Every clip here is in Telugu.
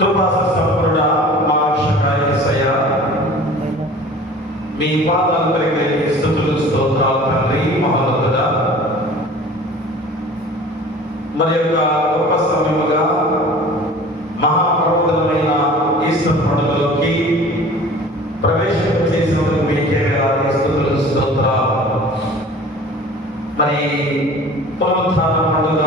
కృపాసంపన్నుడా మా రక్షకుడా యేసయ్యా, మీ పాదాలు కలిగే స్తుతులు స్తోత్రాలు తండ్రి మహోన్నతుడా. మరి యొక్క గొప్ప సమయముగా మహాపర్వతమైన ఈశ్వర పండుగలోకి ప్రవేశం చేసినందుకు మీకే వేలాది స్తుతులు స్తోత్రాలు. మరి పునరుత్థాన పండుగ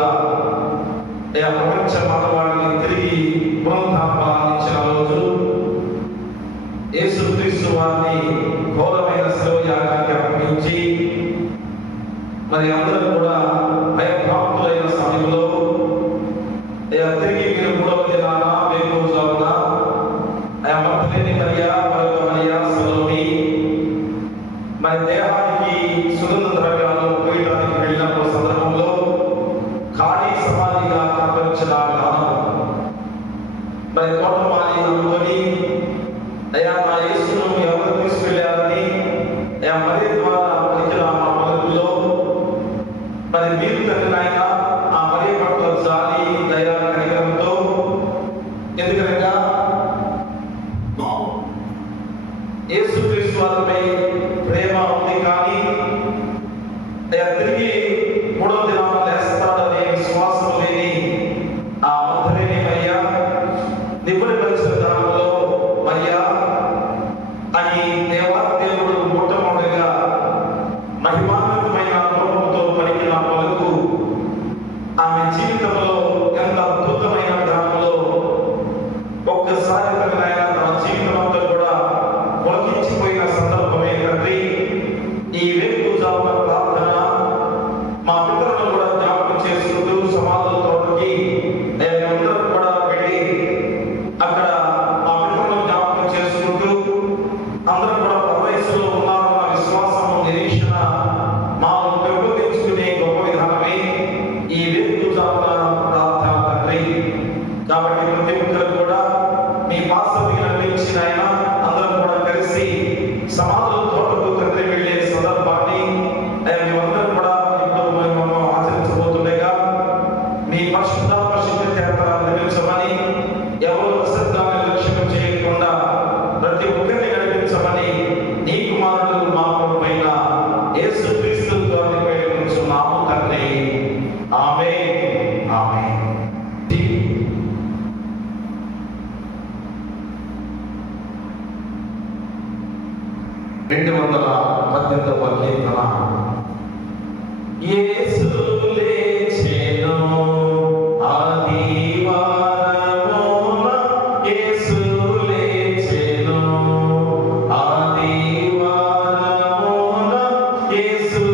ప్రపంచ మానవాళిని తిరిగి పునరుద్ధానించిన రోజు యేసుక్రీస్తు వారిని ఘోరమైన శిలువ యాగానికి అప్పగించి మరి అందరూ కూడా భయభ్రాంతులైన సమయంలో తిరిగి మీరు మూడవ దినాన వేకువజామున మగ్దలేని మరియా మరొక మరియా సలోమి మరి దేహానికి సుగంధ ద్రవ్యాలు పోయడానికి వెళ్ళినప్పుడు సందర్భంలో ఖాళీ సమాధిగా కనపరిచిన మరి కోటమాలి అనుకొని అయ్యా నా యేసును ఎవరు తీసుకెళ్ళారని మరి ద్వారా పలికిన మా పలుకుల్లో మరి మీరు తండ్రి ఆయన ఆ మరి పట్ల జాలి దయా కనికరంతో, ఎందుకనగా యేసుక్రీస్తు వారిపై ప్రేమ ఉంది కానీ తిరిగి మూడవ దినాన లేస్తాడనే విశ్వాసం లేని ఆ మగ్దలేని మరియా, నిపుణి పరిచిన దానిలో మరియా అని దేవుడు మొట్టమొదటిగా మహిమాన్వితమైన రూపంతో పలికిన పలుకు ఆమె జీవితంలో ఎంత అద్భుతమైన గ్రామంలో ఒక్కసారి తన జీవితం అంతా కూడా మొలకించిపోయిన సందర్భమే తండ్రి. ఈ వేకువజామున ప్రార్థన మా పితరులను కూడా జ్ఞాపకం చేసుకుంటూ సమాధుల తోటకి అందరూ కూడా వెళ్ళి అక్కడ మా పితరులను జ్ఞాపకం చేసుకుంటూ అందరూ కూడా పరదేశంలో ఉన్నారన్న విశ్వాసము నిరీక్షణ మాకు పెంపొందించుకునే గొప్ప విధానమే ఈ వేకువజామున ప్రార్థన తండ్రి. కాబట్టి ప్రతి ఒక్కరు కూడా మీ పాసవి నడిపించిన ఆయన అందరం కూడా కలిసి సమాధుల తోటకు తండ్రి వెళ్ళే సందర్భాన్ని మేమందరం కూడా ఇప్పుడు మనం ఆచరించబోతుండగా మీ పరిశుద్ధాత్మ శక్తి చేత నిర్మించమని, ఎవరు అశ్రద్ధాన్ని లక్ష్యం చేయకుండా ప్రతి ఒక్కరిని నడిపించమని నీ కుమారుడు మా ప్రభువైన యేసుక్రీస్తు ద్వారా వేడుకొనుచున్నాము తండ్రి. ఆమేన్, ఆమేన్. 218వ కీర్తన. యేసు లేచెను ఆదివారమున, యేసు లేచెను ఆదివారమున, యేసు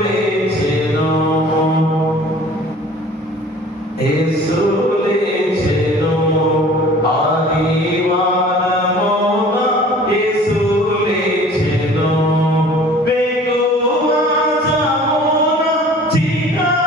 లేచెను, యేసు లేచెను ఆదివారమున, యేసు లేచెను వేకువజామున చీకటి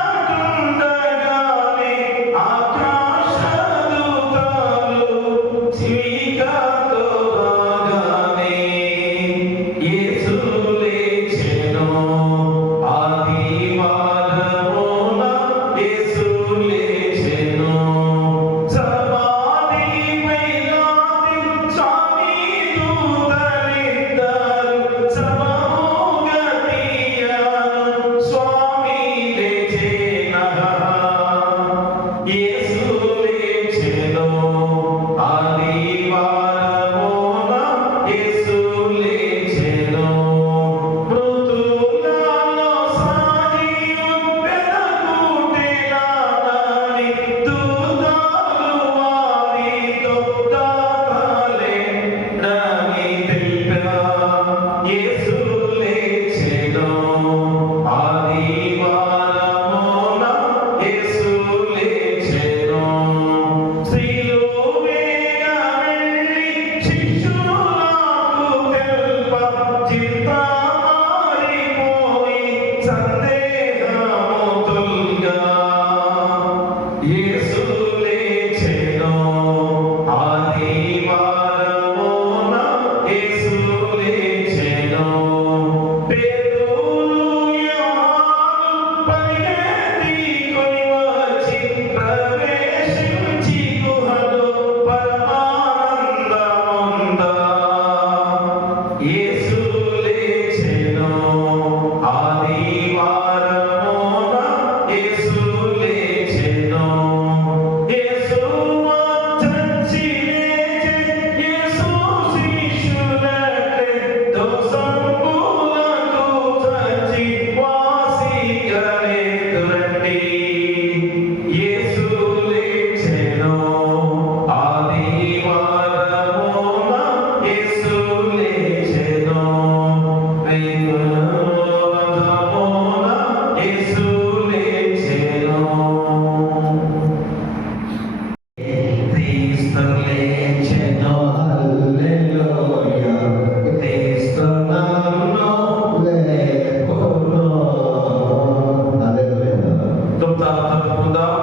జరుపుకుందాం.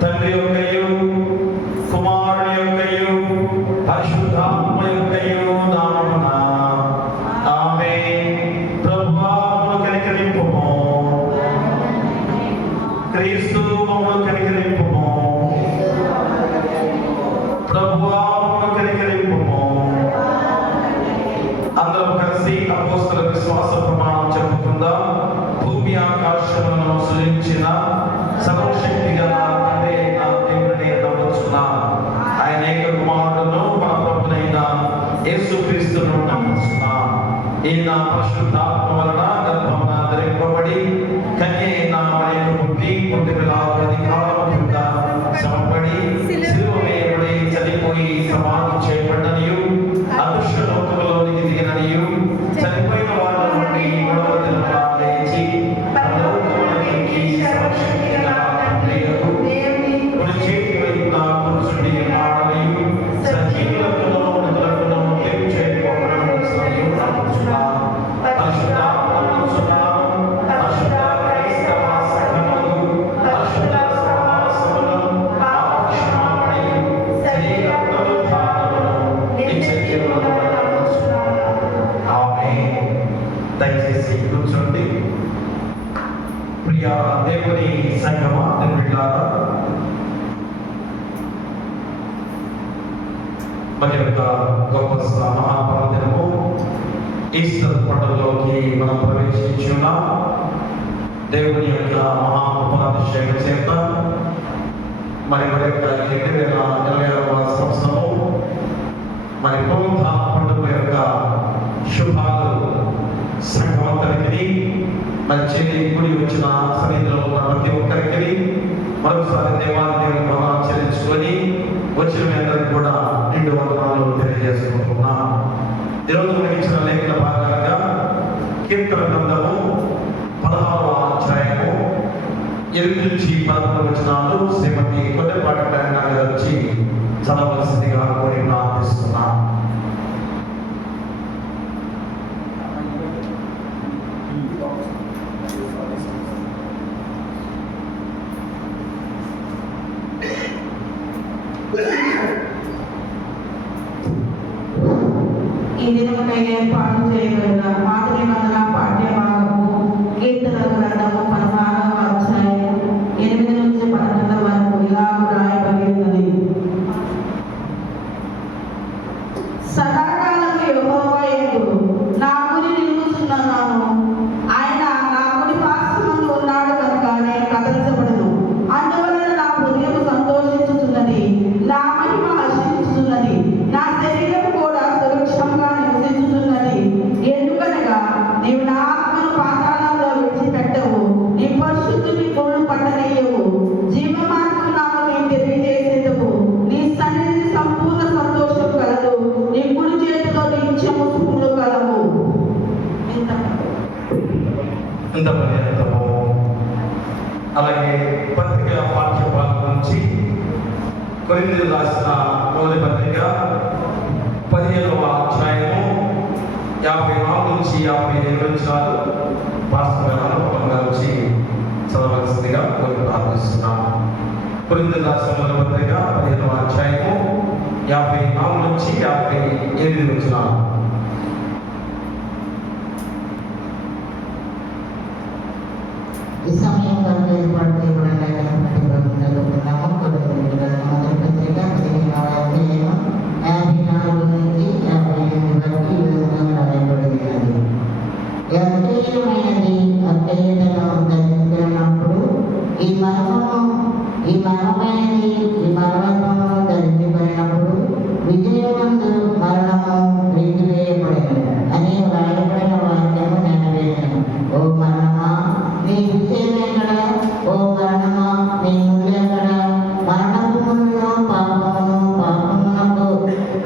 తండ్రి యొక్కయు కుమారుని యొక్కయు పరిశుద్ధాత్మ యొక్కయు నామమున ఆమేన్. ప్రభువా మమ్మల్ని కనికరింపుము. క్రీస్తు మమ్మల్ని కనికరింపుము. ప్రభువా మమ్మల్ని కనికరింపుము. అందరం కలిసి అపోస్తల విశ్వాస ప్రమాణం చెప్పుకుందాం. భూమి ఆకాశములను సృజించిన సర్వశక్తి గల తండ్రి అయిన దేవుడిని నమ్ముచున్నాను. ఆయన ఏక కుమారుడును మన ప్రభువైన యేసుక్రీస్తును నమ్ముచున్నాను. ఈయన పరిశుద్ధాత్మ వలన గర్భమున ధరింపబడి కన్య అయిన మరియకు పుట్టి పొందిన అధికారము కింద శ్రమపడి శిలువ వేయబడి చనిపోయి సమాధి చేయబడ్డనియు అదృశ్య లోకములోనికి దిగిననియు చనిపోయిన వారి నుండి మూడవ దినమున లేచి పరలోకములోనికి సర్వశక్తి గల తండ్రియగు కుడి చేతి వైపున కూర్చుండి ఉన్నాడనియు సజీవులకును మృతులకును తీర్పు చేయబోకును నమ్ముచున్నాను. పరిశుద్ధాత్మ నమ్ముచున్నాను. పరిశుద్ధ క్రైస్తవ సంఘమును పరిశుద్ధ సహవాసమును పాపక్షమాపణయు శరీర పునరుత్థానమును నిత్యజీవమును నమ్ముచున్నాను. ఆమేన్. దయచేసి కూర్చోండి. ప్రియ దేవుని సంఘమా, దేవుడిలారా, మరి యొక్క గొప్ప మహాపర్వదినము ఈస్టర్ పండుగలోకి మనం ప్రవేశించున్నాం. దేవుని యొక్క మహాకృపాభిషేకం చేత మరి యొక్క 2026వ సంవత్సరము మరి పునరుత్థాన పండుగ యొక్క శుభాలు సంఘమంతరికి మరి చేరి కూడి వచ్చిన సన్నిధిలో ఉన్న ప్రతి ఒక్కరికి మరొకసారి దేవాలయం ఆచరించుకొని వచ్చిన మీ అందరికి కూడా నిండు వందనాలు తెలియజేసుకుంటున్నాం. ఈరోజు మనకి ఇచ్చిన లేఖన భాగాలుగా కీర్తన గ్రంథము 16వ అధ్యాయము 8 నుంచి 11 వచనాలు శ్రీమతి కొత్తపాటి ప్రయాణ గారు వచ్చి చదవలసిందిగా కోరి ప్రార్థిస్తున్నాం. ఈ దినమున ఏర్పాటు చేయబడిన మాదిరి మందల పాఠ్య భాగము కీర్తన గ్రంథము 16వ అధ్యాయం 8 నుంచి 11 వరకు ఇలా రాయబడి ఉన్నది. సదాకాలము యెహోవా యందు నా గురి నిలుచున్నాను. ఆయన నా కుడి పార్శ్వమందు ఉన్నాడు కనుక నేను కదల్చబడను. అందువలన నా హృదయం సంతోషించుచున్నది, నా మహిమ హర్షించుచున్నది, నా శరీరం కూడా సురక్షంగా నివసించుచున్నది. ఎందుకనగా నీవు నా ఆత్మను పాతాళంలో విడిచిపెట్టవు, నీ పరిశుద్ధుని కోళ్ళు పట్టనీయవు. జీవ మార్గం నాకు నీ తెలియజేసేందుకు నీ సన్నిధి సంపూర్ణ సంతోషం కలదు. నీ కుడి చేతిలో నిత్యము సుఖములు కలవు. ఇంత పర్యంతము అలాగే పత్రిక పాఠ్యభాగం నుంచి కొరింథీయులకు రాసిన మొదటి పత్రిక 15వ అధ్యాయము 54 నుంచి 57 వచనాలు పాస్టర్ గారు వచ్చి చదవలసిందిగా కోరి ప్రార్థిస్తున్నాను. కొరింథీయులకు రాసిన మొదటి పత్రిక 15వ అధ్యాయము 54 నుంచి 57 వచనాలు. ఈ సమయంలో ఏర్పాటు చేయబడిన జరుగుతున్నాము. మొదటి పత్రిక 15వ అధ్యాయం 54 నుంచి 58 వరకు ఈ విధంగా రాయబడినది. అత్యయమైనది అత్యయతను ధరించినప్పుడు ఈ మర్మమైనది ఈ మర్మత్వము ధరించబడినప్పుడు విజయవంతు మరణము విడిచివేయబడింది అని వ్రాయబడిన వాక్యము నెరవేరును. ఓ మరణమా నీ విజయమెక్కడ? ఓ మరణమా నీ ముల్లెక్కడ? మరణపు ముందును పాపమును, పాపమునకు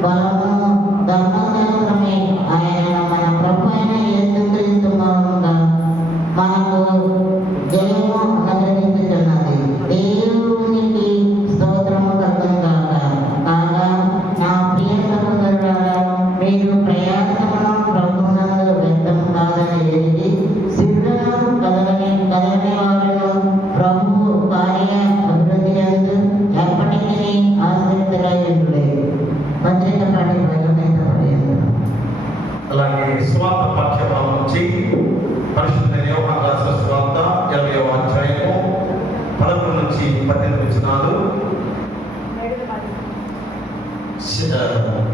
బలమును ధర్మశాస్త్రమే ఆయన మన ప్రభు అయిన యేసుక్రీస్తు మూలముగా మనకు జయము అనుగ్రహించుచున్నది. దేవునికి నుంచి 18 వచనాలు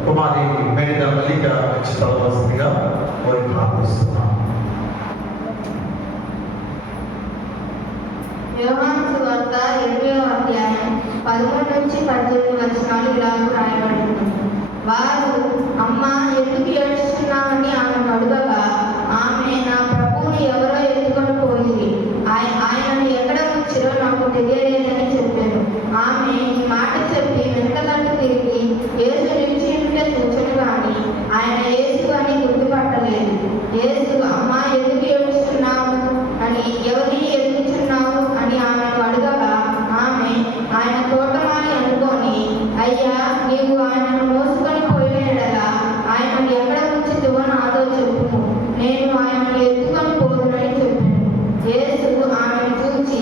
కుమారి మేడిద మల్లిక చదవవలసిందిగా కోరి ప్రార్థిస్తున్నాం. యోహాను సువార్త 8వ అధ్యాయం 13 నుంచి 18 వచనాలు ఇలా రాయబడింది. వారు, అమ్మా, ఎందుకు ఏడుస్తున్నామని ఆమెను అడుగగా, ఆమె, నా ప్రభువుని ఎవరో ఎత్తుకొని పోయింది, ఆయనను ఎక్కడ ఉంచిరో నాకు తెలియలేదని చెప్పారు. ఆమె ఈ మాట చెప్పి వెనకలంటూ తిరిగి యేసు నిలిచి ఉంటే చూచను గాని ఆయన యేసు అని గుర్తుపట్టలేదు. యేసు, అమ్మా, ఎందుకు ఏడుస్తున్నావు అని, ఎవరిని ఎదుగుచున్నావు అని ఆమెను అడగగా, ఆమె, ఆయన తోటమాలి అనుకొని, అయ్యా, నీవు ఆయనను మోసుకొని పోయినడలా ఆయనను ఎక్కడ ఉంచుతువో నాతో చెప్పుము, నేను ఆయనను ఎత్తుకొని పోదునని చెప్పాను. యేసు ఆమెను చూచి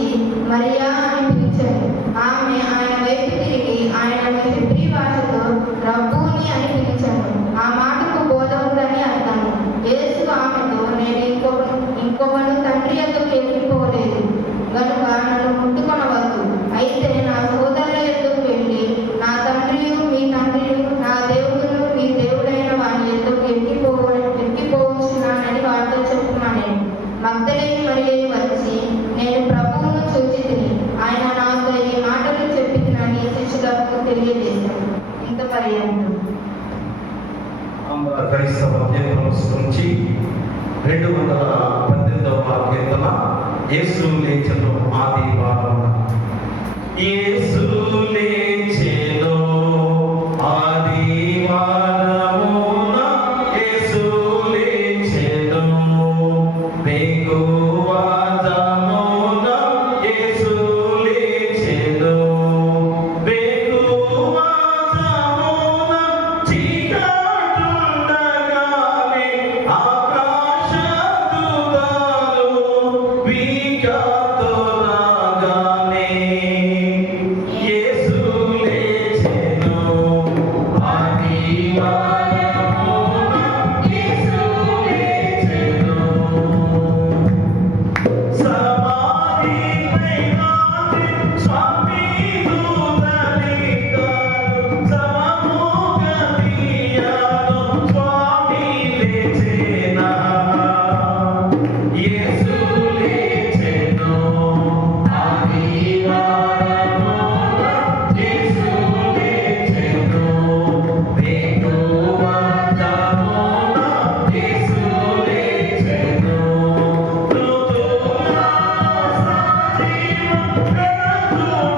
మరియా అని పిలిచాడు. ఆమె ఆయన వైపు తిరిగి ఆయనను హెబ్రీ భాషతో రబ్బూని అని పిలిచాడు. ఆ మాటకు బోధకుడని అర్థము. యేసు ఆమెతో, నేను ఇంకొకను తండ్రి యొద్దకు ఎక్కిపోలేదు గనుక నన్ను ముట్టుకొనవద్దు. అయితే నా సోదరుల యొద్దకు వెళ్ళి, నా తండ్రియు మీ తండ్రియు, నా దేవుడును మీ దేవుడైన వాని యొద్దకు ఎక్కిపోవచ్చున్నానని వారితో చెప్పుమని. మగ్దలేని మరియ వచ్చి, నేను ప్రభువును చూచి తిని ఆయన నాతో ఈ మాటలు చెప్పినని శిష్యులకు తెలియజేశాను. ఇంత పర్యంతం. క్రైస్తవ కీర్తన నుంచి 218వ కీర్తన. యేసు లేచెను ఆదివారమున. యేసు లేచెను ఆదివారమున, యేసు లేచెను వేకువజామున, యేసు లేచెను వేకువజామున, చీకటుండగానే ఆకాశదూతలు వీకాతో రాగానే, యేసు లేచెను ఆదివారమున, యేసు లేచెను. సమాధిపై నాటి స్వామి దూతలిద్దరు సమముగదీయను, స్వామి లేచెనా, యేసు లేచెను ఆదివారమున, యేసు లేచెను వేకువజామున, యేసు లేచెను మృతుల సజీవ వెలుగును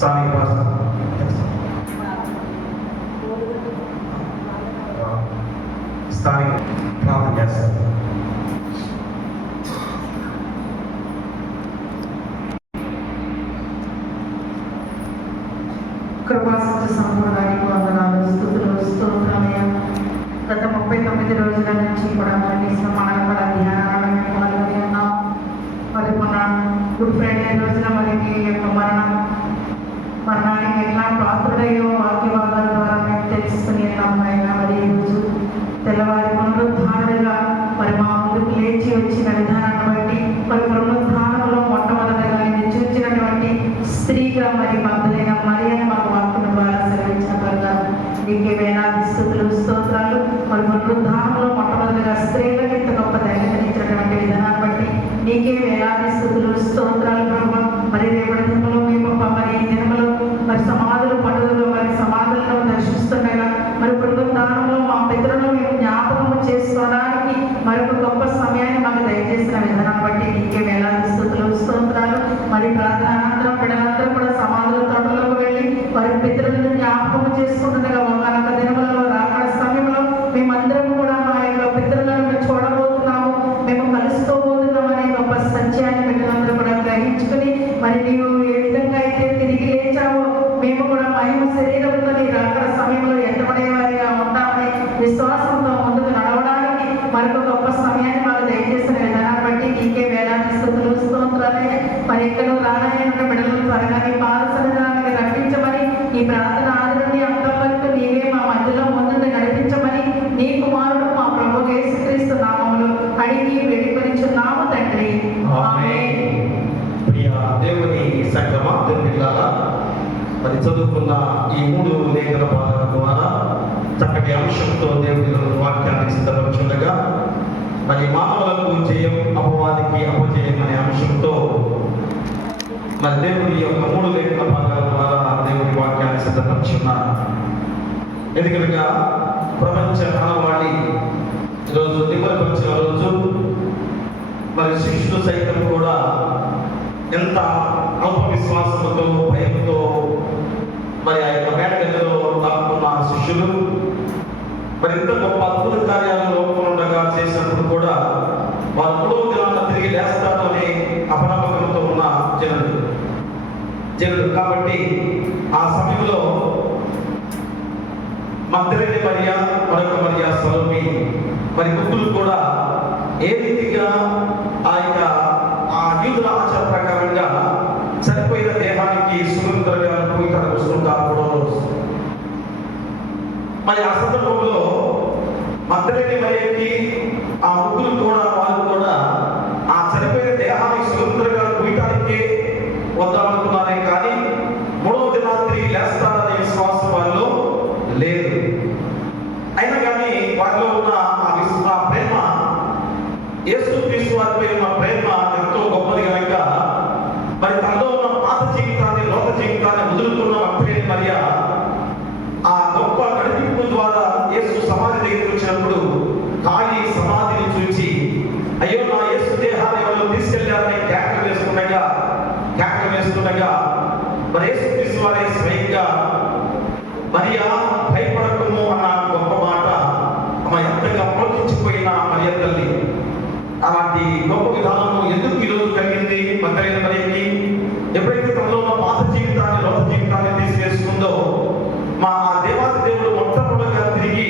స్థానిక స్థానిక ప్రార్థన చేస్తారు. కృపాసత్య సంపూర్ణానికి వందనాలు, స్తుతులు, స్తోత్రమయ్యా. గత 39 రోజుల నుంచి కూడా కనీసం మనం కూడా ధ్యానాలను మేము పాల్గొని ఉన్నాం. మరి మొన్న గుడ్ ఫ్రైడే రోజున మరి మీ యొక్క మరణానికి ఎట్లా పాత్రుడయ్యో వాక్య భాగాల ద్వారా మేము తెలుసుకుని ఉన్నాం అయినా. మరి ఈరోజు తెల్లవారి పునరుద్ధారుడుగా మరి మా ముందుకు లేచి వచ్చిన విధానాన్ని బట్టి మరి పునరుద్ధానంలో మొట్టమొదటిగా ఆయన చూచినటువంటి స్త్రీగా మరి భక్తులైన మరి అని మాకు వాక్యం ద్వారా సెలవించిన పరంగా నీకే వేలాది స్తుతులు, స్తోత్రాలు. మరి పునరుద్ధానంలో మొట్టమొదటిగా స్త్రీలకు ఇంత గొప్ప ధైర్యతనిచ్చినటువంటి విధానాన్ని బట్టి నీకే వేలాది స్తుతులు, స్తోత్రాలు ప్రభు. మరి రేపటి దినములో మీ గొప్ప మరి ఈ దినములో మరి సమాధులు పండుగలు మరి సమాధులను దర్శిస్తుండగా మరి పునరుద్ధానంలో మా పితరులను మేము జ్ఞాపకము చేసుకోవడానికి మరొక గొప్ప సమయాన్ని మాకు దయచేసిన విధానాన్ని బట్టి నీకే వేలాది స్తుతులు, స్తోత్రాలు. మరి ప్రార్థన అనంతరం బిడ్డలందరూ కూడా సమాధుల తోటలోకి వెళ్ళి వారి పితరులను జ్ఞాపకం చేసుకుంటుండగా ఒకనొక దినములలో రాకడ సమయంలో మేమందరం కూడా మా యొక్క పితరులను చూడబోతున్నాము, మేము కలుసుకోబోతున్నాం అనే గొప్ప సత్యాన్ని బిడ్డలందరూ కూడా గ్రహించుకుని మరి నీవు ఏ విధంగా అయితే తిరిగి లేచావో మేము కూడా మహిమ శరీరంతో నీ రాకడ సమయంలో ఎత్తబడే వారిగా ఉంటామని విశ్వాసంతో ముందుకు నడవడానికి మరొక గొప్ప సమయాన్ని మాకు దయచేసిన విధానాన్ని బట్టి నీకే వేలాది స్తుతులు, స్తోత్రాలే. మరి ఎక్కడో రానైన బిడ్డలను త్వరగా నీ పాదసన్నిధానానికి రప్పించమని ఈ ప్రార్థన ఆదరణి అంతం వరకు నీవే మా మధ్యలో ముందుండి నడిపించమని నీ కుమారుడు మా ప్రభు యేసుక్రీస్తు నామములో అడిగి వేడుకొనిచున్నాము తండ్రి. ఆమేన్. ప్రియ దేవుని సంగమా, దేవుని పిల్లలారా, మరి చదువుకున్న ఈ 3 లేఖన భాగాల ద్వారా చక్కటి అంశంతో దేవుని వాక్యాన్ని సిద్ధపరచుండగా మరి మానవులకు జయం, అపవాదికి అపజయం అనే అంశంతో మరి దేవుని యొక్క 3 లేఖన భాగాల ద్వారా దేవుని వాక్యాన్ని సిద్ధపరచున్నారు. ఎందుకనగా ప్రపంచ మానవాళి ఈరోజు నిమ్మలపరిచిన రోజు. మరి శిష్యులు సైతం కూడా ఎంత అల్ప విశ్వాసంతో భయంతో మరి ఆ యొక్క మేడగదిలో దాక్కున్న శిష్యులు మరి ఇంత గొప్ప అద్భుత కార్యాలను లోపముండగా చేసినప్పుడు కూడా వారు 3వ దినాన తిరిగి లేస్తారు అనే అపనమ్మకంతో ఉన్న జనులు కాబట్టి ఆ సమయంలో మగ్దలేని మరియ, మరొక మరియ సలోమి మరి ముగ్గురు కూడా ఏ రీతిగా ఆ యూదుల ఆచార ప్రకారంగా చనిపోయిన దేహానికి సుగంధంగా పోయి కలుగుతుంటారు. మరి ఆ సందర్భంలో మగ్దలేని మరియకి ఆ ముగ్గురు కూడా వాళ్ళు కూడా ఆ చనిపోయిన దేహానికి సుగంధంగా పోయటానికి వద్దామనుకున్నారే కానీ 3వ దినాన తిరిగి లేస్తారనే విశ్వాసం వారిలో లేదు. అయినా కానీ వారిలో ఉన్న ఆ ప్రేమ, యేసుక్రీస్తు వారిపై ఉన్న ప్రేమ ఎంతో గొప్పది కనుక మరి తనలో ఉన్న పాత జీవితాన్ని, లోక జీవితాన్ని వదులుకున్న మగ్దలేని మరియ ఆ గొప్ప నడిపింపు ద్వారా యేసు సమాధి దగ్గరికి వచ్చినప్పుడు ఖాళీ సమాధిని చూచి అయ్యో నా యేసు దేహాన్ని ఎవరు తీసుకెళ్లారని కేకలు వేస్తుండగా మరి యేసుక్రీస్తు వారి స్వయంగా మరియా భయపడకము అన్న గొప్ప మాట ఎంతగా ప్రోత్సహించిపోయిన మరియ తల్లి. అలాంటి గొప్ప విధానము ఎందుకు ఈరోజు కలిగింది మగ్దలేని మరియకి? ఎప్పుడైతే తనలో ఉన్న పాత జీవితాన్ని, లోక జీవితాన్ని తీసివేసుకుందో మా దేవాది దేవుడు మొట్టమొదటిగా తిరిగి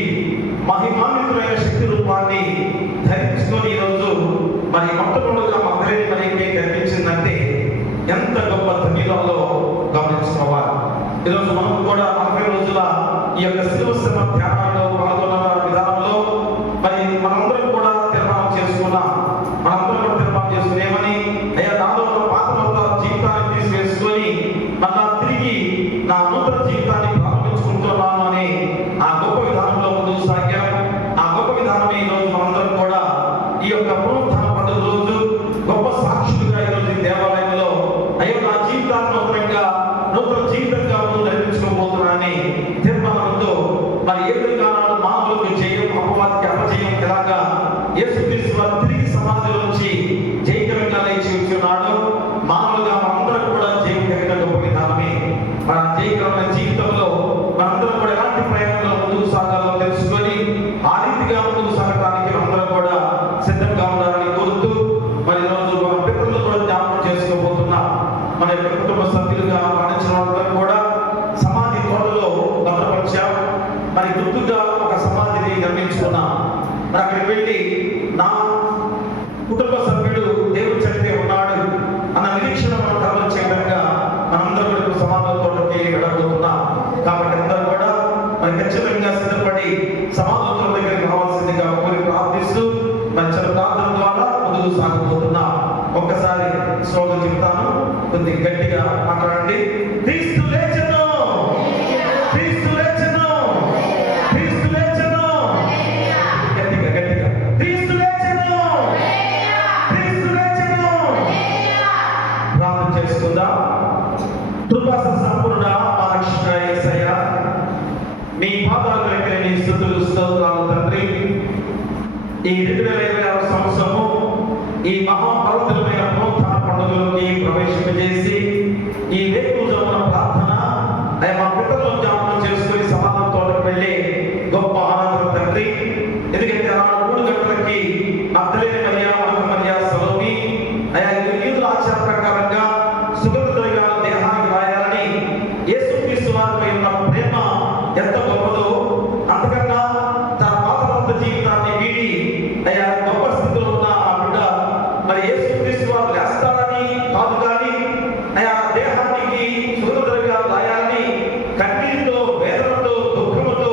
మహిమాన్వితులైన శక్తి రూపాన్ని ధరించుకొని ఈరోజు మరి మొట్టమొదటిగా మగ్దలేని మరియకి కనిపించిందంటే ఎంత గొప్ప ధన్యులలో గమనించుకోవాలి. ఈరోజు మనం కూడా 40 రోజుల ఈ యొక్క శిలువ శ్రమ ధ్యానాల్లో పాల్గొన్న విధానంలో మరి మనందరం కూడా తీర్మానం చేసుకున్నాం. ఏమని? అయ్యా నాలో ఉన్న పాత జీవితాన్ని తీసివేసుకొని మళ్ళా తిరిగి నా నూతన జీవితాన్ని ప్రారంభించుకుంటున్నాను అని ఆ గొప్ప విధానంలో ముందుకు సాగాం. ఆ గొప్ప విధానం ఈ రోజు మనందరం కూడా ఈ యొక్క పునరుత్థాన పండుగ రోజు గొప్ప సాక్షులుగా ఈరోజు దేవాలయంలో అయ్యో నా జీవితాన్ని నూతన జీవితంగా నడిపించుకోబోతున్నానని తీర్మానంతో మరి ఏ విధంగా మానవులకు జయం, అపవాదికి అపజయం ఎలాగా యేసుక్రీస్తు వారు తిరిగి సమాధిలోంచి జయకరంగా లేచి వచ్చున్నాడు. మానవులుగా మనందరం కూడా జయం కలిగిన గొప్ప విధానమే మన యొక్క కుటుంబ సభ్యులుగా మరణించిన వాళ్ళందరూ కూడా సమాధి తోటలో భద్రపరిచాం. మరి గుర్తుగా ఒక సమాధిని నిర్మించుకున్నాం. మరి అక్కడికి వెళ్ళి నా కుటుంబ సభ్యుడు దేవుడి చెట్టే ఉన్నాడు అన్న నిరీక్షణ మనం కలవ చేయడంగా మనందరూ కూడా సమాధి తోటకి వెళ్ళబోతున్నాం. కాబట్టి అందరూ కూడా మరి ఖచ్చితంగా సిద్ధపడి సమాధి తోట దగ్గరికి రావాల్సిందిగా కోరి ప్రార్థిస్తూ మరి చిన్న ప్రార్థన ద్వారా ముందుకు సాగబోతున్నాం. ఒక్కసారి శ్లోకం చెప్తాను, కొద్ది గట్టిగా మాట్లాడండి. క్రీస్తు లేచెను, క్రీస్తు లేచెను, క్రీస్తు లేచెను. గట్టిగా గట్టిగా క్రీస్తు లేచెను, క్రీస్తు లేచెను. ప్రార్థన చేసుకుందాం. కృపా సంపూర్ణ మా రక్షకుడా యేసయ్య, మీ పాదాల దగ్గర నీ స్తుతులు స్తోత్రాలు తండ్రి. ఈ 2026 సంవత్సరము ఈ మహాపర్వతమైన పునరుత్థాన పండుగలోకి ప్రవేశింపజేసి ఈ వేకువజామున ప్రార్థన అయ్యా మా పితరులను జ్ఞాపకం చేసుకుని సమాధానం తోటకు వెళ్ళి గొప్ప ఆరాధన తండ్రి. ఎందుకంటే ఆనాడు 3 గంటలకి మగ్దలేనే మరియా, మరొక మరియా, సలోమి అయ్యా యూదుల ఆచార ప్రకారంగా సుగంధ ద్రవ్యాలు దేహానికి రాయాలని యేసుక్రీస్తు వారిపై ఉన్న ప్రేమ ఎంత గొప్పదో, అంతకన్నా తన పాతలంత జీవితాన్ని వీడి అయ్యా గొప్ప స్థితిలో ఉన్న ఆ బిడ్డ మరి యేసుక్రీస్తు వారు లేస్తాడని కాదు కానీ అయ్యా దేహానికి సుగంధ ద్రవ్యాలు రాయాలని కన్నీటితో, వేదనతో, దుఃఖముతో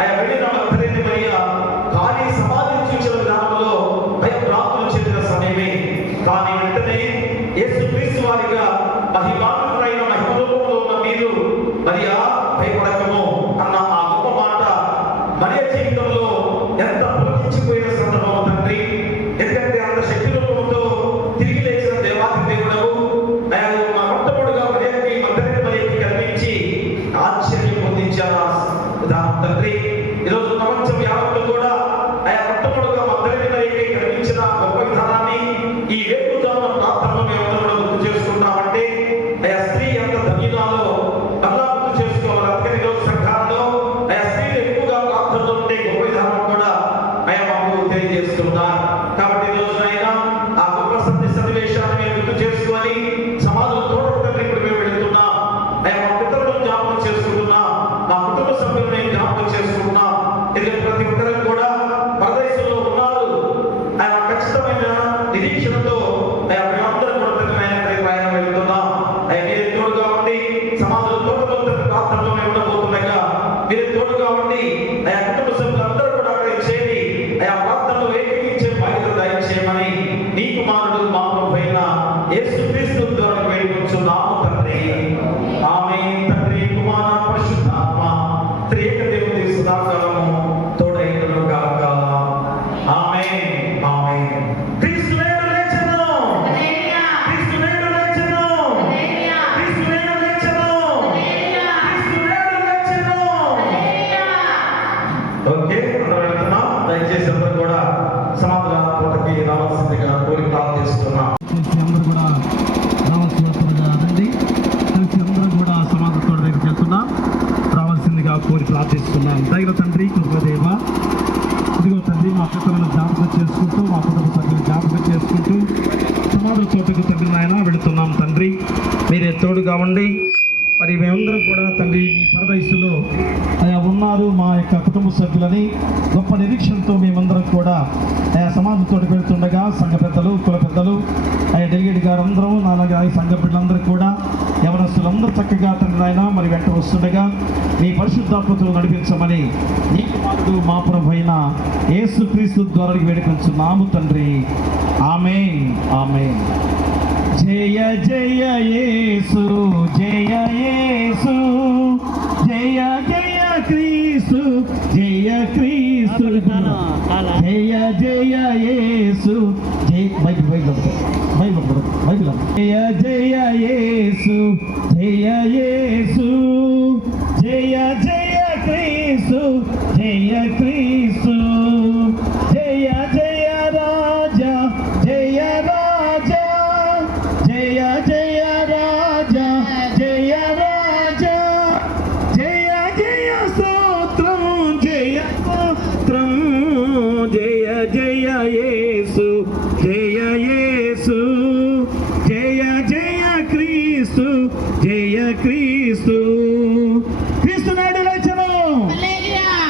అయ్యా వెళ్ళిన మగ్దలేనే మరియా ఖాళీ సమాధిని చూసిన విధానంలో భయభ్రాంతులు చెందిన సమయమే. కానీ వెంటనే యేసుక్రీస్తు వారిగా మహిమాన్వితులైన మహిమరూపంలో ఉన్న మీరు మరియా భయపడకము అన్న ఆ గొప్ప మాట మరియ జీవితంలో ఎంత పులకించిపోయిన సందర్భం తండ్రి. ఎందుకంటే అంత శక్తి రూపంతో తిరిగి లేచిన దేవాది దేవుడవు ఆయన మొట్టమొదటిగా మరియకి మగ్దలేనే మరియకి కనిపించి ఆశ్చర్యం పొందించారు విధానం తండ్రి. ఈరోజు ప్రపంచం యావత్తు కూడా ఆయన మొట్టమొదటిగా మగ్దలేనే మరియకి కనిపించిన గొప్ప విధానాన్ని ఈ వేకువజామున ప్రార్థనలో మేమందరం కూడా గుర్తు చేసుకుంటామంటే ఆయా స్త్రీ ఎంత ధన్యురాలో అలా గుర్తు చేసుకోవాలి. అందుకని ఈరోజు సంఘాల్లో ఆయా స్త్రీలు ఎక్కువగా ప్రార్థనలో ఉండే గొప్ప విధానం కూడా ఆయా మాకు తెలియజేస్తున్నారు. కాబట్టి ఈ రోజు అయినా ఆ గొప్ప సన్నివేశాన్ని మేము గుర్తు చేసుకొని సమాజంలో తోడుకుంటే ఇప్పుడు మేము వెళుతున్నాం. ఆయా మా పితరులను జ్ఞాపకం చేసుకుంటున్నాం, మా కుటుంబ సభ్యులను మేము జ్ఞాపకం చేసుకుంటున్నాం. ఎందుకంటే ప్రతి ఒక్కరు కూడా పరదేశంలో ఉన్నారు. ఆయన ఖచ్చితమైన నిరీక్షణతో మేమందరం కూడా ప్రయాణం వెళ్తున్నాం. మీరు తోడుగా ఉండి సమాజంలో తోడుగా ప్రార్థనలో మేము ఉండబోతుండగా మీరు తోడుగా ఉండి ఆయా కుటుంబ సభ్యులందరూ కూడా అక్కడికి చేరి ఆయా ప్రార్థనలో ఏకీకరించే బాధ్యత దయచేయమని నీ కుమారుడు మా ప్రభువైన యేసుక్రీస్తు ద్వారా వేడుకొంచున్నాము తండ్రి. ఆమేన్. తండ్రి, కుమార, పరిశుద్ధాత్మ త్రియేక దేవుని సదాకాలము తోడైనను గాక. ఆమేన్. ఆమేన్. క్రీస్తు నేడు లేచెను, క్రీస్తు నేడు లేచెను, క్రీస్తు నేడు లేచెను, క్రీస్తు నేడు లేచెను. ఓకే, అందరూ వెళ్తున్నాం. దయచేసి అందరూ కూడా సమాధాన తోటకి రావాల్సిందిగా కోరి ప్రార్థిస్తున్నాం. అందరూ కూడా రావాల్సిందిగా రండి. కలిసి అందరూ కూడా సమాధాన తోట దగ్గరికి వెళ్తున్నాం. రావాల్సిందిగా కోరి ప్రార్థిస్తున్నాం. దైవ తండ్రి, కృపదేవ, ఇదిగో తండ్రి మా పితరులను జ్ఞాపకం చేసుకుంటూ మా కుటుంబ సభ్యులను జ్ఞాపకం చేసుకుంటూ సమాధి తోటకు తండ్రి నాయన వెళుతున్నాం తండ్రి. మీరే తోడుగా ఉండి మరి మేమందరం కూడా తండ్రి మీ పరదైసులో ఆయా ఉన్నారు మా యొక్క కుటుంబ సభ్యులని గొప్ప నిరీక్షణతో మేమందరం కూడా ఆయా సమాధి తోటకు వెళ్తుండగా సంఘ పెద్దలు, కుల పెద్దలు, ఆయా డెలిగేట్ గారు అందరం అలాగే సంఘ బిడ్డలందరూ కూడా యవనస్తులందరూ చక్కగా తండ్రి నాయన మరి వెంట వస్తుండగా మీ పరిశుద్ధాత్మతో నడిపించమని నీ కుమారుడు మా ప్రభువైన యేసుక్రీస్తు ద్వారా వేడుకొంచున్నాము తండ్రి. ఆమేన్. ఆమేన్. జయ జయ యేసు, జయ యేసు, జయ జయ క్రీస్తు, జయ క్రీస్తు, జయ జయ యేసు, జయ జయ యేసు, జయ యేసు, జయ జయ క్రీస్తు, జయ క్రీస్తు, జయ జయ రాజా, జయ రాజా, జయ జయ రాజా, జయ రాజా, జయ జయ స్తోత్రం, జయ స్తోత్రం, జయ జయ యేసు, జయ యేసు, జయ జయ క్రీస్తు. క్రీస్తు క్రీస్తు నాడు లేచెను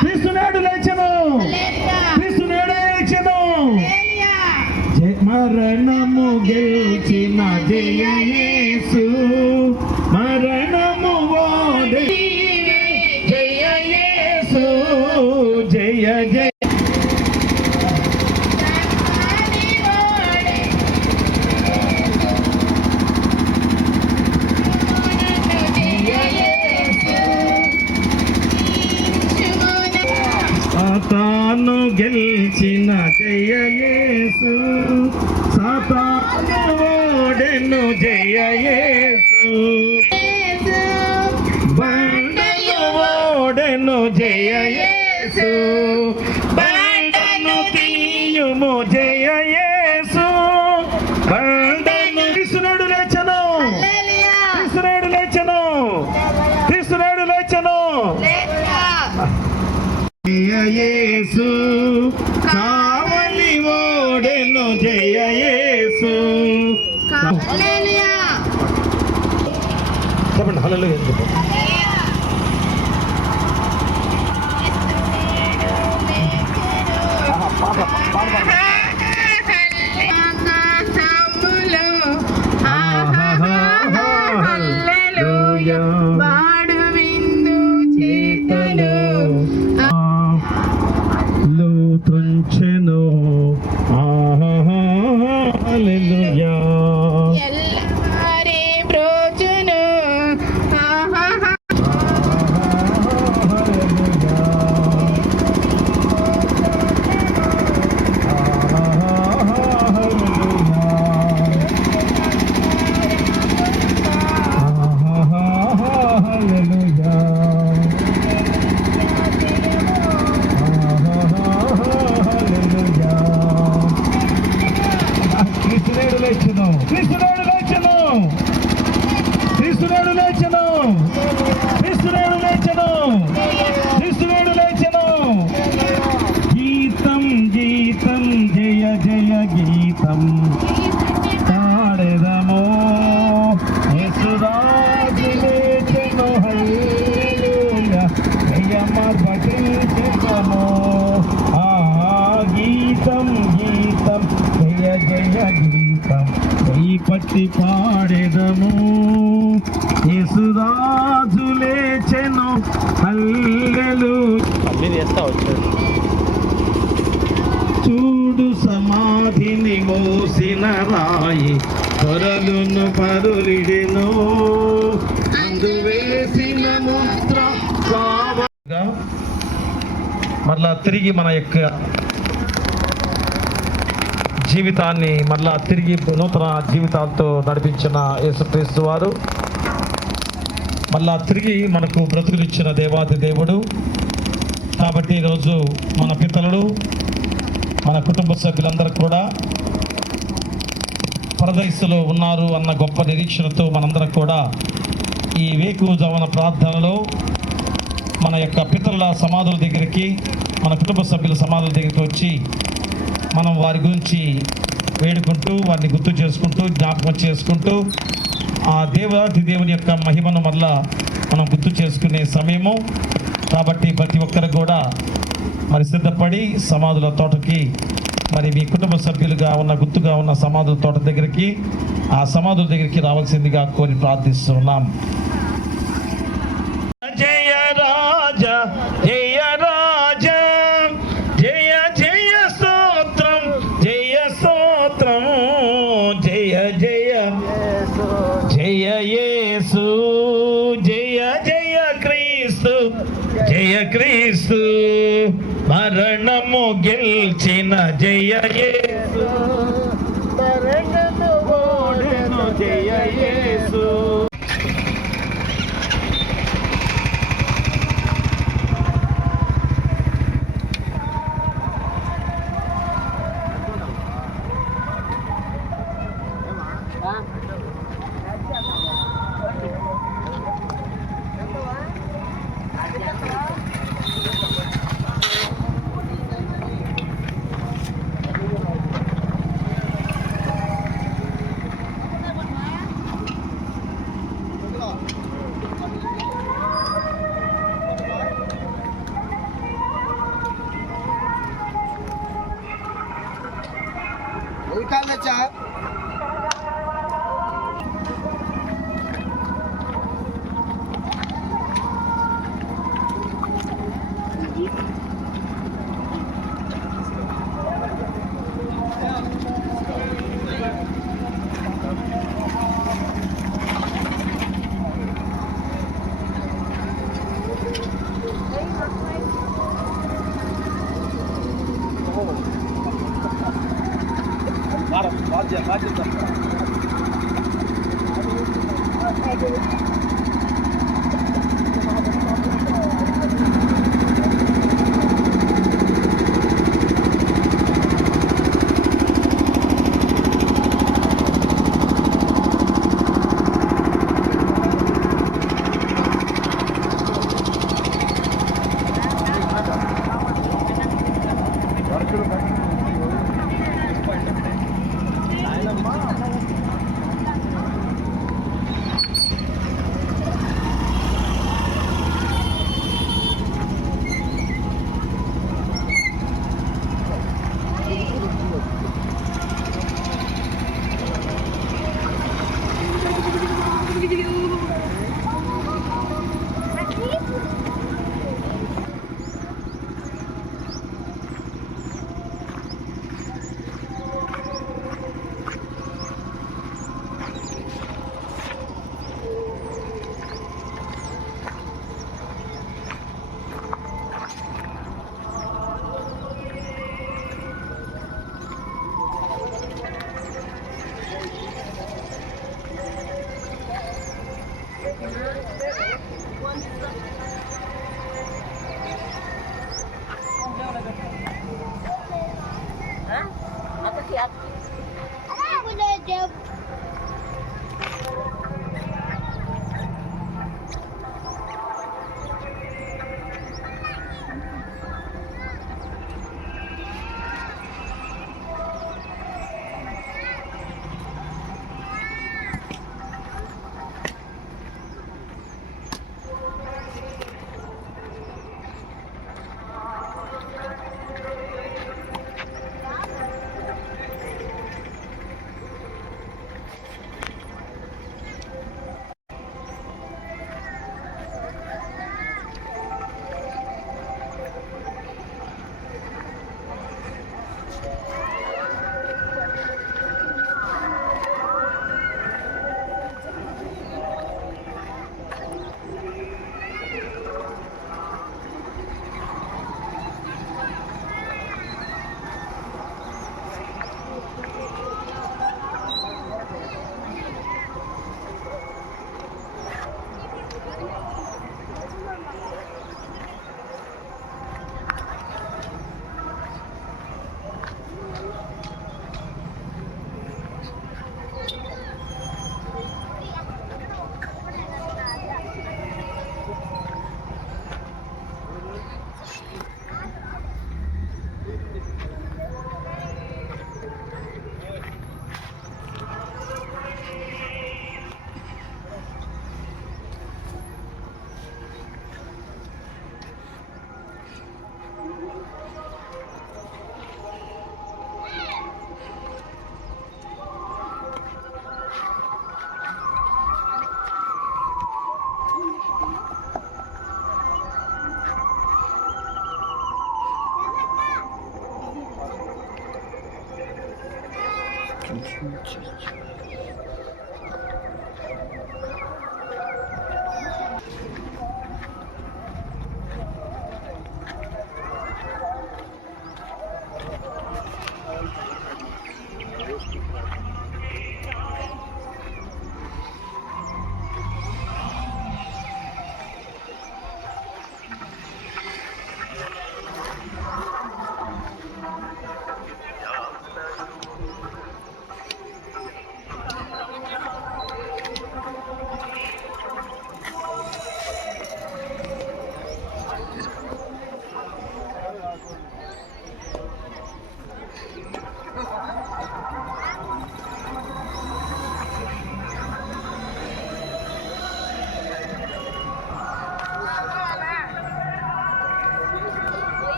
క్రీస్తు నాడు లేచెను క్రీస్తు నాడు లేచెను మరణము గెలిచిన జయ యేసు మరణము ఓడే జయ యేసు జయ జయ సాతాను గెలిచిన జయ యేసు సాతాను ఓడెను జయ యేసు బండను ఓడెను జయ యేసు బండను తీయుము జయ యేసు బండను కృష్ణుడు లేచెను కృష్ణుడు లేచెను కృష్ణుడు లేచెను జయ యేసు కావలి ఓడెను జయ యేసు చెప్పండి హల్లెలూయా హల్లెలూయా వాడు విందు చేతలు త్రుంచెను హల్లెలూయా ఎల్లవారి బ్రోచును కృష్ణుడు లేచెను కృష్ణుడు లేచెను కృష్ణుడు లేచెను కృష్ణుడు లేచెను కృష్ణుడు లేచెను గీతం గీతం జయ జయ గీతం పాడెదము యేసురాజు లేచెను హల్లెలూయా జయమ పఠించెదము గీతం గీతం జయ జయ గీతం చెయ్యి పట్టి పాడెదము యేసురాజు లేచెను హల్లెలూయా చూడు సమాధిని మోసిన రాయి పొరలును పరులిడెను అందు వేసిన ముద్ర మరలా తిరిగి మన యొక్క జీవితాన్ని మరలా తిరిగి నూతన జీవితాలతో నడిపించిన యేసుక్రీస్తు వారు మళ్ళా తిరిగి మనకు బ్రతుకునిచ్చిన దేవాది దేవుడు. కాబట్టి ఈరోజు మన పితరులు మన కుటుంబ సభ్యులందరూ కూడా పరదేశంలో ఉన్నారు అన్న గొప్ప నిరీక్షణతో మనందరం కూడా ఈ వేకువజామున ప్రార్థనలో మన యొక్క పితరుల సమాధుల దగ్గరికి మన కుటుంబ సభ్యుల సమాధుల దగ్గరికి వచ్చి మనం వారి గురించి వేడుకుంటూ వారిని గుర్తు చేసుకుంటూ జ్ఞాపకం చేసుకుంటూ ఆ దేవాది దేవుని యొక్క మహిమను మళ్ళా మనం గుర్తు చేసుకునే సమయము. కాబట్టి ప్రతి ఒక్కరు కూడా మరి సిద్ధపడి సమాధుల తోటకి మరి మీ కుటుంబ సభ్యులుగా ఉన్న గుర్తుగా ఉన్న సమాధుల తోట దగ్గరికి ఆ సమాధుల దగ్గరికి రావాల్సిందిగా కోరి ప్రార్థిస్తున్నాం. జయ రాజా జయ రాజా జయ జయ స్తోత్రం జయ స్తోత్రం జయ జయ జయ యేసు జయ జయ క్రీస్తు జయ క్రీస్తు మరణము గెలిచిన జయ యేసు మరణము ఓడెను జయ యేసు.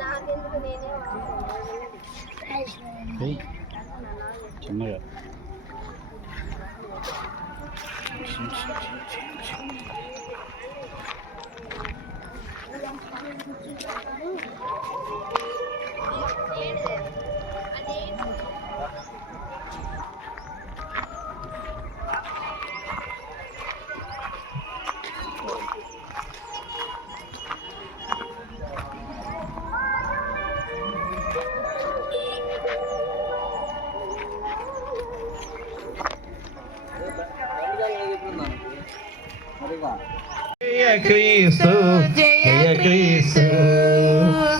నాకెందుకు నేనే చిన్నగా జయ క్రీస్తు జయ క్రీస్తు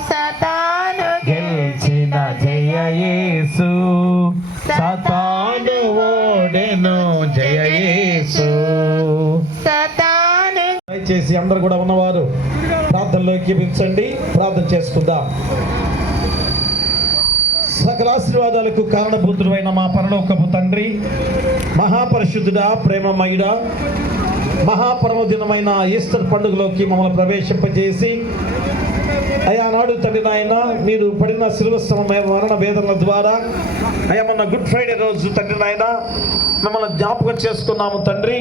సతాను గెలిచిన జయ యేసు సతాను ఓడెను జయ యేసు. సతాను దయచేసి అందరూ కూడా ఉన్నవారు ప్రార్థనలో ఎక్కిపించండి, ప్రార్థన చేసుకుందాం. సకల ఆశీర్వాదాలకు కారణభూతుడైన మా పరలోకపు తండ్రి, మహాపరిశుద్ధుడా, ప్రేమమయుడా, మహాపర్వదినమైన ఈస్టర్ పండుగలోకి మమ్మల్ని ప్రవేశింపజేసి అయా నాడు తండ్రి నాయన మీరు పడిన శిలువ మరణ వేదనల ద్వారా అయా మొన్న గుడ్ ఫ్రైడే రోజు తండ్రి నాయన మిమ్మల్ని జ్ఞాపకం చేసుకున్నాము తండ్రి.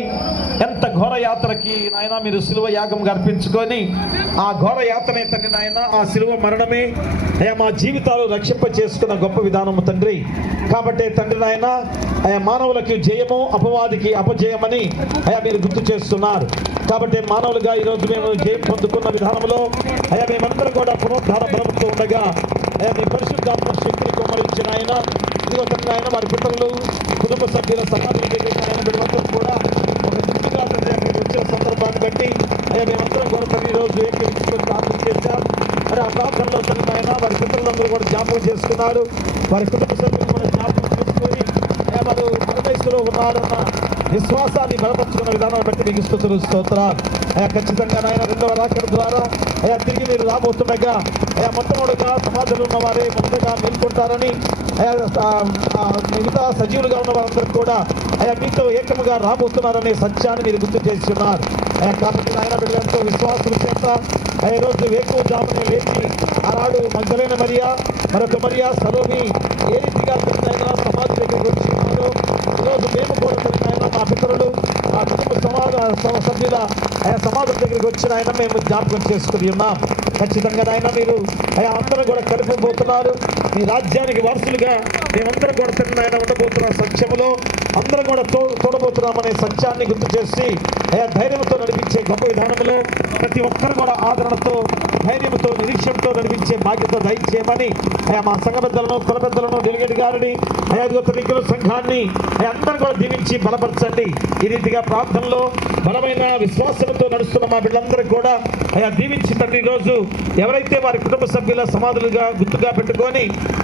ఎంత ఘోర యాత్రకి నాయన మీరు శిలువ యాగంగా అర్పించుకొని ఆ ఘోర యాత్రనే తండ్రి నాయన, ఆ శిలువ మరణమే అయా మా జీవితాలు రక్షింప చేసుకున్న గొప్ప విధానము తండ్రి. కాబట్టి తండ్రి నాయన అయా మానవులకి జయము, అపవాదికి అపజయమని అయా మీరు గుర్తు చేస్తున్నారు. కాబట్టి మానవులుగా ఈరోజు మేము జయం పొందుకున్న విధానంలో అయా మేమందరం కూడా పునరుద్ధార బలముతో ఉండగా అయా మీ పరిశుద్ధాత్మ శక్తిని కుమ్మరించిన ఆయన ఇదిగో తండ్రి ఆయన వారి పిల్లలు కుటుంబ సభ్యుల సమాధి బిడ్డలందరూ కూడా ఒక చుట్టుగా తండ్రి అక్కడికి వచ్చే సందర్భాన్ని బట్టి అయ్యా మేమందరం కూడా తండ్రి ఈరోజు ఏకీపించుకొని ప్రార్థన చేశాం. మరి ఆ ప్రార్థనలో తండ్రి ఆయన వారి పిల్లలందరూ కూడా జ్ఞాపకం చేసుకున్నారు. వారి కుటుంబ సభ్యులు కూడా జ్ఞాపకం చేసుకొని అయ్యా వారు పరమేశ్వరులో ఉన్నారన్న విశ్వాసాన్ని బలపరుచుకున్న విధానాన్ని బట్టి మీకు స్తుతులు స్తోత్రాలు. అయా ఖచ్చితంగా నాయన రెండవ రాకడ ద్వారా అయా తిరిగి మీరు రాబోతుండగా అయా మొట్టమొదటిగా సమాజంలో ఉన్న వారే మొదటగా మేల్కొంటారని అయా మిగతా సజీవులుగా ఉన్న వారందరూ కూడా అయా మీతో ఏకముగా రాబోతున్నారనే సత్యాన్ని మీరు గుర్తు చేస్తున్నారు. అయా కాబట్టి ఆయన బిడ్డలతో విశ్వాసం చేత అయ్యా రోజు వేకువజామునే లేచి ఆనాడు మగ్దలేన మరియా, మరొక మరియా, సలోమి ఏ రీతిగా ఆయన సమాధి దగ్గరికి వచ్చినారో ఈరోజు మేము కూడా ఆయన మా పితరులు మా కుటుంబ సభ్యుల ఆయా సమాధుల దగ్గరికి వచ్చిన ఆయన మేము జ్ఞాపకం చేసుకుని ఉన్నాం. ఖచ్చితంగా ఆయన మీరు అయా అందరూ కూడా కలిపిపోతున్నారు. మీ రాజ్యానికి వారసులుగా మేమందరం కూడా తిన్న ఆయన ఉండబోతున్న సత్యములో అందరం కూడా తోడబోతున్నామనే సత్యాన్ని గుర్తు చేసి అయా ధైర్యంతో నడిపించే గొప్ప విధానంలో ప్రతి ఒక్కరు కూడా ఆదరణతో, ధైర్యంతో, నిరీక్షణతో నడిపించే బాధ్యత దయచేయమని అయా మా సంఘ పెద్దలను, కుల పెద్దలను, డెలిగేట్ గారిని అయా తనిఖీల సంఘాన్ని అందరూ కూడా దీవించి బలపరచండి. ఈ రీతిగా ప్రార్థనలో బలమైన విశ్వాసంతో నడుస్తున్న మా బిడ్డలందరూ కూడా అయా దీవించి తండ్రి ఈరోజు ఎవరైతే వారి కుటుంబ సభ్యుల సమాధులుగా గుర్తుగా పెట్టుకొని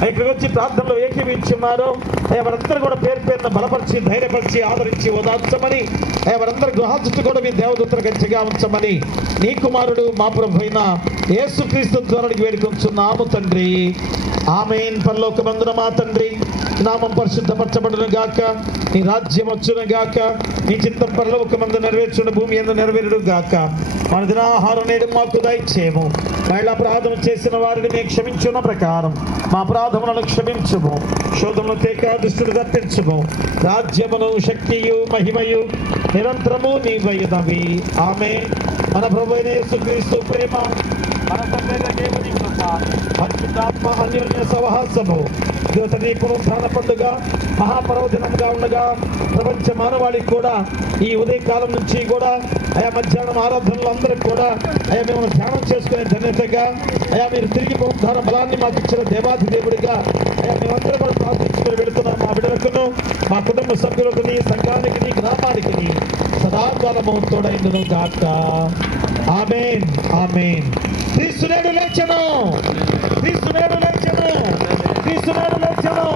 ఇక్కడికి వచ్చి ప్రార్థనలో ఏకీవించి ఉన్నారో అయ్యా వారందరూ కూడా పేరు పేరున బలపరిచి, ధైర్యపరిచి, ఆదరించి ఓదార్చమని అయ్యా వారందరూ గృహాచుట్టు కూడా మీ దేవదూతల గంచిగా ఉంచమని నీ కుమారుడు మా ప్రభు అయిన యేసుక్రీస్తు ద్వారా వేడుకొంచున్నాము తండ్రి. ఆమేన్. పరలోకమందున మా తండ్రి నామం పరిశుద్ధపరచబడును గాక, నీ రాజ్యం వచ్చును గాక, నీ చిత్తం పరలోకమందు నెరవేర్చును భూమి యందు నెరవేరును గాక. మన దినాహారం నేడు మాకు దయచేయము. మహిళా అపరాధం చేసిన వారిని మేము క్షమించున్న ప్రకారం మా అపరాధములను క్షమించుము. శోధమును తేక దుష్టుడు తప్పించుము. రాజ్యమును, శక్తియు, మహిమయు నిరంతరము నీవైనవి. ఆమేన్. మన ప్రభువైన యేసుక్రీస్తు ప్రేమ, మన తండ్రి దేవుని కృప, పరిశుద్ధాత్మ అన్యోన్య సహవాసము నీ పునరుద్ధాన పండుగ మహాపర్వదినంగా ఉండగా ప్రపంచ మానవాళికి కూడా ఈ ఉదయకాలం నుంచి కూడా అయా మధ్యాహ్నం ఆరాధనలు అందరికి కూడా అయా మేము ధ్యానం చేసుకునే ధన్యతగా అయా మీరు తిరిగి పునరుద్ధాన బలాన్ని మాకు ఇచ్చిన దేవాది దేవుడిగా అయా మేమందరం కూడా ప్రార్థించుకుని వెళుతున్నాం. మా బిడ్డలకును, మా కుటుంబ సభ్యులకు, నీ సంఘానికి, నీ గ్రామానికి సదాకాలము తోడైందును గాక. ఆమేన్. ఆమేన్. క్రీస్తు నేడు లేచెను, క్రీస్తు నేడు లేచెను, క్రీస్తు నేడు లేచెను.